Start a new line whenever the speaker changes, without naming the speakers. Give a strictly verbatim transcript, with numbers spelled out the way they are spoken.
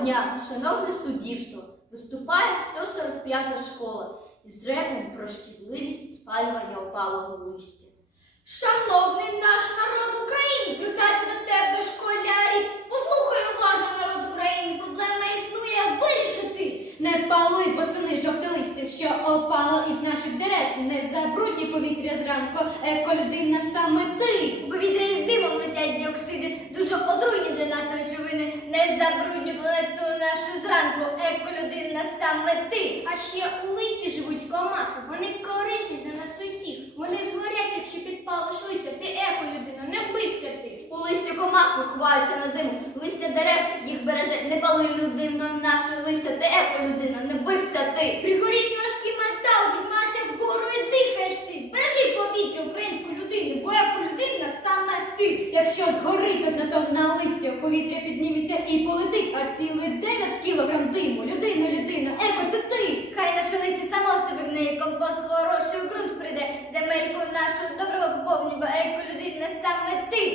дня, шановне суддівство! Виступає сто сорок п'ята школа із репом про шкідливість спалювання опалого листя.
Шановний наш народ України, звертається до тебе, школярі. Послухай уважно, народ України, проблема існує вирішити.
Не пали восени жовте листя, що опало із наших дерев. Не забруднюй повітря зранку, еколюдина саме ти.
У повітря із димом летять діоксиди, дуже отруйні для нас речовини. Не забруднюй планету нашу зранку, еколюдина саме ти. А ще у листі живуть комахи, вони корисні для нас усіх. Вони згорять, якщо підпалиш листя, ти еколюдина, не вбивця ти.
У листі комах виховаються на зиму, листя дерев їх береже. Не пали людино наше листя, ти еколюдина, не вбивця ти.
Пригоріть важкий метал, піднімається вгору і дихаєш ти. Бережи повітря, українську людину, бо еколюдина саме ти.
Якщо згорить одна тонна листя, в повітря підніметься і полетить аж цілих дев'ять кілограм диму. Людино, людино, еко, це ти.
Хай наше листя само собі в неї компост хороший у ґрунт прийде. Земельку нашу доброго поповні, бо еколюдина саме ти.